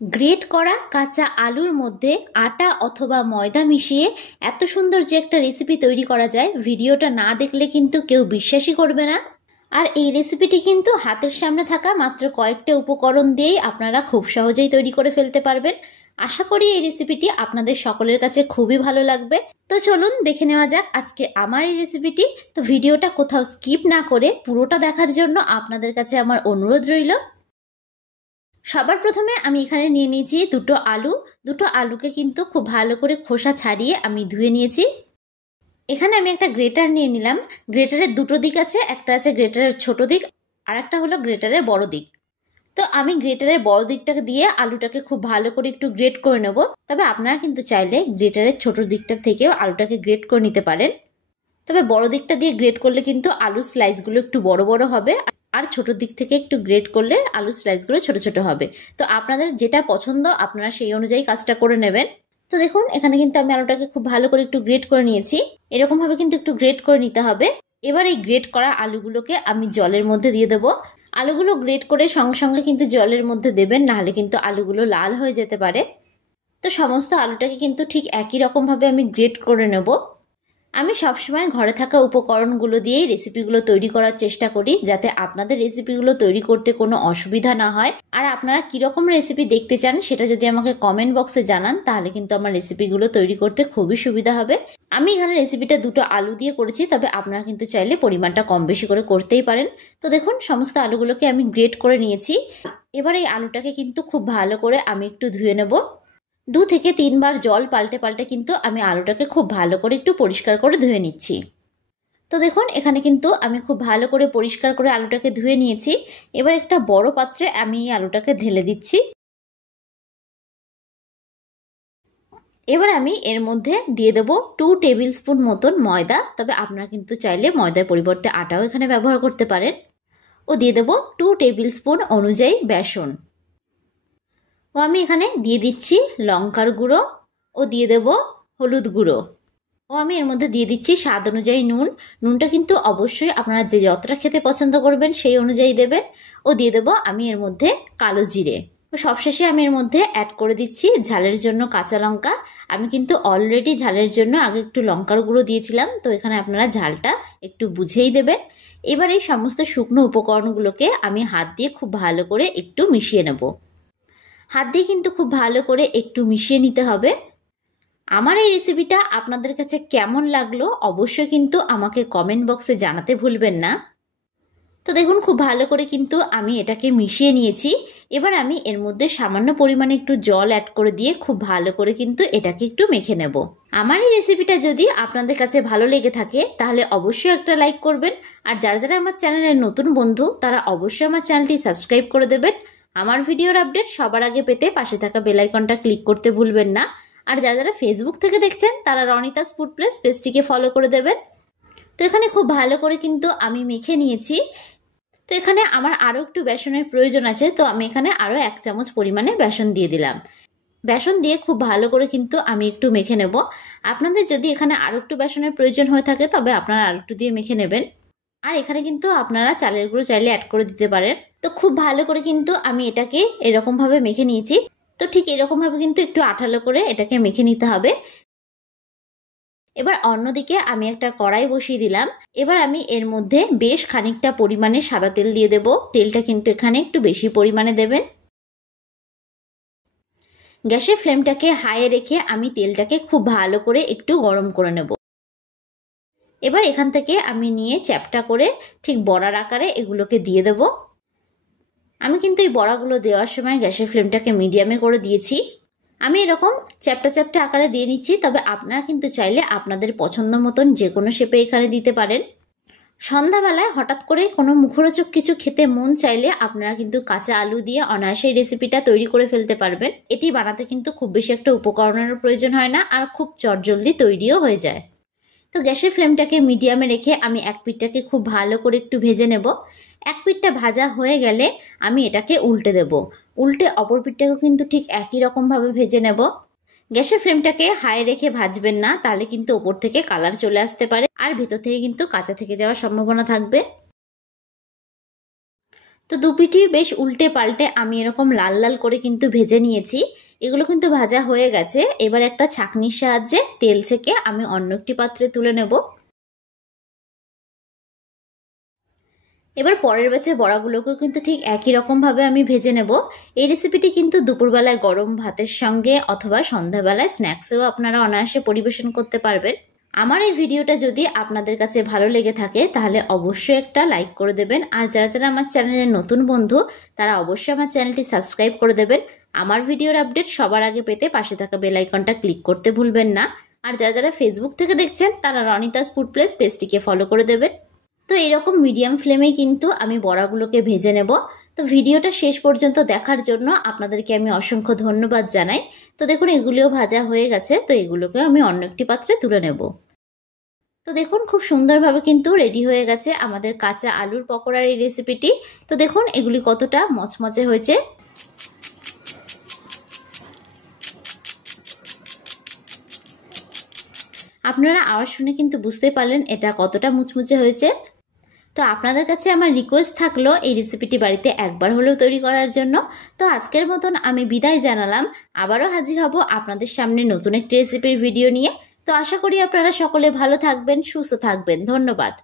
Great করা কাঁচা আলুর মধ্যে আটা অথবা ময়দা মিশিয়ে এত সুন্দর যে একটা রেসিপি তৈরি করা যায়, ভিডিওটা না দেখলে কিন্তু কেউ বিশ্বাসই করবে না। আর এই রেসিপিটি কিন্তু হাতের সামনে থাকা মাত্র কয়েকটা উপকরণ দিয়েই আপনারা খুব সহজেই তৈরি করে ফেলতে পারবেন। আশা করি এই রেসিপিটি আপনাদের সকলের কাছে খুবই ভালো লাগবে। তো চলুন দেখে নেওয়া যাক আজকে আমার এই রেসিপিটি। তো ভিডিওটা কোথাও স্কিপ না করে পুরোটা দেখার জন্য আপনাদের কাছে আমার অনুরোধ রইল। সবার প্রথমে আমি এখানে নিয়ে নিয়েছি দুটো আলুকে কিন্তু খুব ভালো করে খোসা ছাড়িয়ে আমি ধুয়ে নিয়েছি। এখানে আমি একটা গ্রেটার নিয়ে নিলাম। গ্রেটারের দুটো দিক আছে, একটা আছে গ্রেটারের ছোট দিক আর একটা হলো গ্রেটারের বড় দিক। তো আমি গ্রেটারের বড় দিকটাকে দিয়ে আলুটাকে খুব ভালো করে একটু গ্রেট করে নেব। তবে আপনারা কিন্তু চাইলে গ্রেটারের ছোট দিকটা থেকেও আলুটাকে গ্রেট করে নিতে পারেন। তবে বড় দিকটা দিয়ে গ্রেট করলে কিন্তু আলুর স্লাইসগুলো একটু বড় বড় হবে, আর ছোট দিক থেকে একটু গ্রেট করলে আলুর স্লাইসগুলো ছোট ছোট হবে। তো আপনাদের যেটা পছন্দ আপনারা সেই অনুযায়ী কাজটা করে নেবেন। তো দেখুন এখানে কিন্তু আমি আলুটাকে খুব ভালো করে একটু গ্রেট করে নিয়েছি। এরকম ভাবে কিন্তু একটু গ্রেট করে নিতে হবে। এবার এই গ্রেট করা আলুগুলোকে আমি জলের মধ্যে দিয়ে দেবো। আলুগুলো গ্রেট করে সঙ্গে সঙ্গে কিন্তু জলের মধ্যে দেবেন, নাহলে কিন্তু আলুগুলো লাল হয়ে যেতে পারে। তো সমস্ত আলুটাকে কিন্তু ঠিক একই রকম ভাবে আমি গ্রেট করে নেব। আমি সবসময় ঘরে থাকা উপকরণগুলো দিয়েই রেসিপিগুলো তৈরি করার চেষ্টা করি, যাতে আপনাদের রেসিপিগুলো তৈরি করতে কোনো অসুবিধা না হয়। আর আপনারা কীরকম রেসিপি দেখতে চান সেটা যদি আমাকে কমেন্ট বক্সে জানান, তাহলে কিন্তু আমার রেসিপিগুলো তৈরি করতে খুবই সুবিধা হবে। আমি এখানে রেসিপিটা দুটো আলু দিয়ে করেছি, তবে আপনারা কিন্তু চাইলে পরিমাণটা কম বেশি করে করতেই পারেন। তো দেখুন সমস্ত আলুগুলোকে আমি গ্রেট করে নিয়েছি। এবার এই আলুটাকে কিন্তু খুব ভালো করে আমি একটু ধুয়ে নেব। 2 থেকে 3 বার জল পাল্টে পাল্টে কিন্তু আমি আলুটাকে খুব ভালো করে একটু পরিষ্কার করে ধুয়ে নিচ্ছি। তো দেখুন এখানে কিন্তু আমি খুব ভালো করে পরিষ্কার করে আলুটাকে ধুয়ে নিয়েছি। এবার একটা বড় পাত্রে আমি এই আলুটাকে ঢেলে দিচ্ছি। এবার আমি এর মধ্যে দিয়ে দেবো 2 টেবিল স্পুন মতন ময়দা। তবে আপনারা কিন্তু চাইলে ময়দার পরিবর্তে আটাও এখানে ব্যবহার করতে পারেন। ও দিয়ে দেবো 2 টেবিল স্পুন অনুযায়ী বেসন। ও আমি এখানে দিয়ে দিচ্ছি লঙ্কার গুঁড়ো ও দিয়ে দেব হলুদ গুঁড়ো। ও আমি এর মধ্যে দিয়ে দিচ্ছি স্বাদ অনুযায়ী নুন। নুনটা কিন্তু অবশ্যই আপনারা যে যতটা খেতে পছন্দ করবেন সেই অনুযায়ী দেবেন। ও দিয়ে দেবো আমি এর মধ্যে কালো জিরে। ও সবশেষে আমি এর মধ্যে অ্যাড করে দিচ্ছি ঝালের জন্য কাঁচা লঙ্কা। আমি কিন্তু অলরেডি ঝালের জন্য আগে একটু লঙ্কার গুঁড়ো দিয়েছিলাম, তো এখানে আপনারা ঝালটা একটু বুঝেই দেবেন। এবার এই সমস্ত শুকনো উপকরণগুলোকে আমি হাত দিয়ে খুব ভালো করে একটু মিশিয়ে নেব। হাত দিয়ে কিন্তু খুব ভালো করে একটু মিশিয়ে নিতে হবে। আমার এই রেসিপিটা আপনাদের কাছে কেমন লাগলো অবশ্যই কিন্তু আমাকে কমেন্ট বক্সে জানাতে ভুলবেন না। তো দেখুন খুব ভালো করে কিন্তু আমি এটাকে মিশিয়ে নিয়েছি। এবার আমি এর মধ্যে সামান্য পরিমাণে একটু জল অ্যাড করে দিয়ে খুব ভালো করে কিন্তু এটাকে একটু মেখে নেব। আমার এই রেসিপিটা যদি আপনাদের কাছে ভালো লেগে থাকে তাহলে অবশ্যই একটা লাইক করবেন। আর যারা যারা আমার চ্যানেলের নতুন বন্ধু তারা অবশ্যই আমার চ্যানেলটি সাবস্ক্রাইব করে দেবেন। আমার ভিডিওর আপডেট সবার আগে পেতে পাশে থাকা বেল আইকনটা ক্লিক করতে ভুলবেন না। আর যারা যারা ফেসবুক থেকে দেখছেন তারা রনিতাস ফুড প্লেস পেজটিকে ফলো করে দেবেন। তো এখানে খুব ভালো করে কিন্তু আমি মেখে নিয়েছি। তো এখানে আমার আরও একটু বেসনের প্রয়োজন আছে, তো আমি এখানে আরও 1 চামচ পরিমাণে বেসন দিয়ে দিলাম। বেসন দিয়ে খুব ভালো করে কিন্তু আমি একটু মেখে নেব। আপনাদের যদি এখানে আরও একটু বেসনের প্রয়োজন হয়ে থাকে তবে আপনারা আরও একটু দিয়ে মেখে নেবেন। আর এখানে কিন্তু আপনারা চালের গুঁড়ো চাইলে অ্যাড করে দিতে পারেন। তো খুব ভালো করে কিন্তু আমি এটাকে এরকমভাবে মেখে নিয়েছি। তো ঠিক এরকমভাবে কিন্তু একটু আঠালো করে এটাকে মেখে নিতে হবে। এবার অন্যদিকে আমি একটা কড়াই বসিয়ে দিলাম। এবার আমি এর মধ্যে বেশ খানিকটা পরিমাণে সাদা তেল দিয়ে দেব। তেলটা কিন্তু এখানে একটু বেশি পরিমাণে দেবেন। গ্যাসের ফ্লেমটাকে হাইয়ে রেখে আমি তেলটাকে খুব ভালো করে একটু গরম করে নেব। এবার এখান থেকে আমি নিয়ে চ্যাপটা করে ঠিক বড়ার আকারে এগুলোকে দিয়ে দেব। আমি কিন্তু এই বড়াগুলো দেওয়ার সময় গ্যাসের ফ্লেমটাকে মিডিয়ামে করে দিয়েছি। আমি এরকম চ্যাপটা চ্যাপটা আকারে দিয়ে নিচ্ছি, তবে আপনারা কিন্তু চাইলে আপনাদের পছন্দ মতন যে কোনো শেপে এখানে দিতে পারেন। সন্ধ্যাবেলায় হঠাৎ করে কোনো মুখরোচক কিছু খেতে মন চাইলে আপনারা কিন্তু কাঁচা আলু দিয়ে অনায়াসে রেসিপিটা তৈরি করে ফেলতে পারবেন। এটি বানাতে কিন্তু খুব বেশি একটা উপকরণের প্রয়োজন হয় না, আর খুব চটজলদি তৈরিও হয়ে যায়। তো গ্যাসের ফ্লেমটাকে মিডিয়ামে রেখে আমি এক পিঠটাকে খুব ভালো করে একটু ভেজে নেব। এক পিঠটা ভাজা হয়ে গেলে আমি এটাকে উল্টে দেব। উল্টে অপর পিঠটাকেও কিন্তু ঠিক একই রকমভাবে ভেজে নেব। গ্যাসের ফ্লেমটাকে হাই রেখে ভাজবেন না, তাহলে কিন্তু ওপর থেকে কালার চলে আসতে পারে আর ভেতর থেকে কিন্তু কাঁচা থেকে যাওয়ার সম্ভাবনা থাকবে। তো দুপিটি বেশ উল্টে পাল্টে আমি এরকম লাল লাল করে কিন্তু ভেজে নিয়েছি। এগুলো কিন্তু ভাজা হয়ে গেছে। এবার একটা ছাঁকনির সাহায্যে তেল ছেঁকে আমি অন্য একটি পাত্রে তুলে নেব। এবার পরের ব্যাচের বড়াগুলোকেও কিন্তু ঠিক একই রকমভাবে আমি ভেজে নেব। এই রেসিপিটি কিন্তু দুপুরবেলায় গরম ভাতের সঙ্গে অথবা সন্ধ্যাবেলায় স্ন্যাক্সেও আপনারা অনায়াসে পরিবেশন করতে পারবেন। আমার এই ভিডিওটা যদি আপনাদের কাছে ভালো লেগে থাকে তাহলে অবশ্যই একটা লাইক করে দেবেন। আর যারা যারা আমার চ্যানেলের নতুন বন্ধু তারা অবশ্যই আমার চ্যানেলটি সাবস্ক্রাইব করে দেবেন। আমার ভিডিওর আপডেট সবার আগে পেতে পাশে থাকা বেল আইকনটা ক্লিক করতে ভুলবেন না। আর যারা যারা ফেসবুক থেকে দেখছেন তারা রনিতাস ফুড প্লেস পেজটিকে ফলো করে দেবেন। তো এরকম মিডিয়াম ফ্লেমে কিন্তু আমি বড়াগুলোকে ভেজে নেব। তো ভিডিওটা শেষ পর্যন্ত দেখার জন্য আপনাদেরকে আমি অসংখ্য ধন্যবাদ জানাই। তো দেখুন এগুলিও ভাজা হয়ে গেছে। তো এগুলোকে আমি অন্য একটি পাত্রে তুলে নেব। তো দেখুন খুব সুন্দরভাবে কিন্তু রেডি হয়ে গেছে আমাদের কাঁচা আলুর পকোড়ার এই রেসিপিটি। তো দেখুন এগুলি কতটা মচমচে হয়েছে। আপনারা আওয়াজ শুনে কিন্তু বুঝতে পারলেন এটা কতটা মুচমুচে হয়েছে। তো আপনাদের কাছে আমার রিকোয়েস্ট থাকলো এই রেসিপিটি বাড়িতে একবার হলেও তৈরি করার জন্য। তো আজকের মতন আমি বিদায় জানালাম। আবারও হাজির হব আপনাদের সামনে নতুন একটি রেসিপির ভিডিও নিয়ে। তো আশা করি আপনারা সকলে ভালো থাকবেন, সুস্থ থাকবেন। ধন্যবাদ।